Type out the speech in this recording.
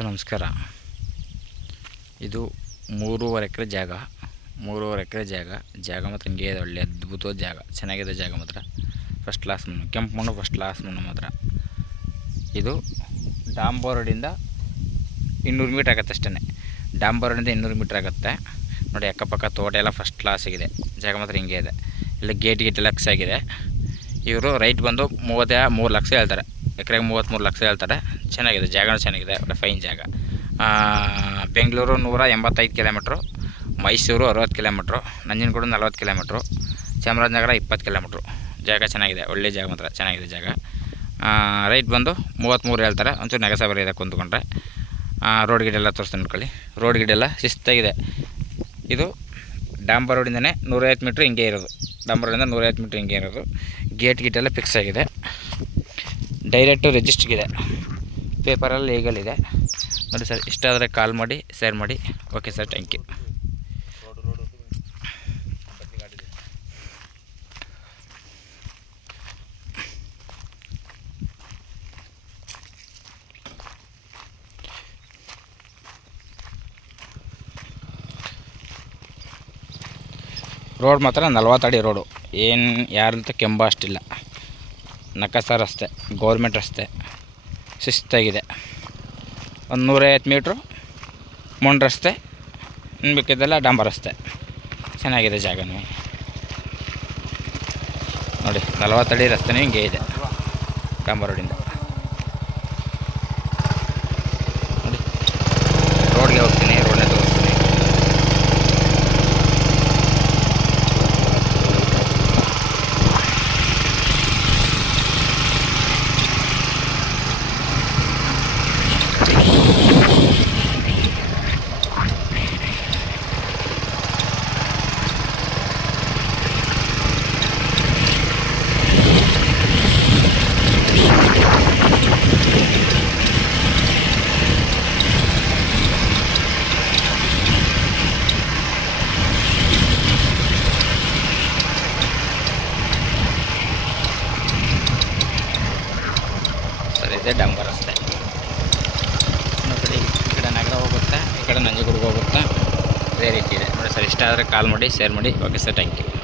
Sir ನಮಸ್ಕಾರ. ಇದು 3.5 ಎಕರೆ ಜಾಗ. 3.5 ಎಕರೆ ಜಾಗ ಮಾತ್ರ ಹಿಂಗೆ ಇದೆ. ಒಳ್ಳೆ ಅದ್ಭುತವಾದ ಜಾಗ, ಚೆನ್ನಾಗಿದೆ ಜಾಗ ಮಾತ್ರ. ಫಸ್ಟ್ ಕ್ಲಾಸ್ ಮಣ್ಣು, ಕೆಂಪು ಮಣ್ಣು, ಫಸ್ಟ್ ಕ್ಲಾಸ್ ಮಣ್ಣು ಮಾತ್ರ. ಇದು ಡಾಂಬರ್ ರೋಡಿಂದ 200 ಮೀಟ್ರ್ ಆಗುತ್ತೆ ಅಷ್ಟೇ. ಡಾಂಬರ್ ರೋಡಿಂದ 200 ಮೀಟ್ರ್ ಆಗುತ್ತೆ ನೋಡಿ. ಅಕ್ಕಪಕ್ಕ ತೋಟ ಎಲ್ಲ ಫಸ್ಟ್ ಕ್ಲಾಸ್ ಆಗಿದೆ. ಜಾಗ ಮಾತ್ರ ಹಿಂಗೆ ಇದೆ. ಇಲ್ಲ ಗೇಟ್ ಎಲ್ಲ ಆಗಿದೆ. ಇವರು ರೈಟ್ ಬಂದು 33 ಲಕ್ಷ ಹೇಳ್ತಾರೆ. ಎಕರೆಗೆ 33 ಲಕ್ಷ ಹೇಳ್ತಾರೆ. ಚೆನ್ನಾಗಿದೆ ಜಾಗನೂ ಚೆನ್ನಾಗಿದೆ, ಒಳ್ಳೆ ಫೈನ್ ಜಾಗ. Bengaluru 185 kilometre, Mysuru 60 kilometre, Nanjangud 40 kilometre, Chamarajanagar 20 kilometre. ಜಾಗ ಚೆನ್ನಾಗಿದೆ, ಒಳ್ಳೆ ಜಾಗ ಮಾತ್ರ ಚೆನ್ನಾಗಿದೆ ಜಾಗ. ರೈಟ್ ಬಂದು 33 ಹೇಳ್ತಾರೆ. ಒಂಚೂರು ನೆಗಸಾಬರಿ ಇದೆ ಕುಂತ್ಕೊಂಡ್ರೆ. ರೋಡ್ ಗಿಡ ಎಲ್ಲ ತೋರಿಸ್ತೀನಿ ನೋಡ್ಕೊಳ್ಳಿ. ರೋಡ್ ಗಿಡ ಎಲ್ಲ ಶಿಸ್ತಾಗಿದೆ. ಇದು ಡಾಂಬರ್ ರೋಡಿಂದನೇ 150 ಮೀಟ್ರ್ ಹಿಂಗೆ ಇರೋದು. ಡಾಂಬರ್ ರೋಡಿಂದ 150 ಮೀಟ್ರ್ ಹಿಂಗೆ ಇರೋದು. ಗೇಟ್ ಎಲ್ಲ ಫಿಕ್ಸ್ ಆಗಿದೆ. ಡೈರೆಕ್ಟು ರಿಜಿಸ್ಟ್ರಿಗಿದೆ, ಪೇಪರಲ್ಲಿ ಲೀಗಲ್ ಇದೆ ನೋಡಿ ಸರ್. ಇಷ್ಟ ಆದರೆ ಕಾಲ್ ಮಾಡಿ, ಶೇರ್ ಮಾಡಿ. Okay sir, thank you. Road ಮಾತ್ರ 40 ಅಡಿ ರೋಡು. ಏನು ಯಾರಂತ ಕೆಂಬ ಅಷ್ಟಿಲ್ಲ. ನಕಸ ರಸ್ತೆ, ಗೌರ್ಮೆಂಟ್ ರಸ್ತೆ, ಶಿಸ್ತಾಗಿದೆ. ಒಂದು 150 ಮೀಟ್ರು ಮಣ್ಣು ರಸ್ತೆ, ಇನ್ನು ಬೇಕಿದ್ದೆಲ್ಲ ಡಾಂಬರ್ ರಸ್ತೆ. ಚೆನ್ನಾಗಿದೆ ಜಾಗನೂ ನೋಡಿ. 40 ಅಡಿ ರಸ್ತೆನೂ ಹಿಂಗೆ ಇದೆ ಡಾಂಬರ್ ರೋಡಿಂದ ನೋಡಿ. ರೋಡ್ಗೆ ಹೋಗ್ತೀನಿ, ರೋಡ್ನೇ ತೋರಿಸ್ತೀನಿ. ಇದೆ ಡಾಂಬರ್ ರಸ್ತೆ. ಈ ಕಡೆ ನಗರ ಹೋಗುತ್ತೆ, ಈ ಕಡೆ ನಂಜನಗೂಡಿಗೆ ಹೋಗುತ್ತೆ. ಅದೇ ರೀತಿ ಇದೆ ನೋಡಿ ಸರ್. ಇಷ್ಟ ಆದರೆ ಕಾಲ್ ಮಾಡಿ, ಶೇರ್ ಮಾಡಿ. Okay sir, thank you.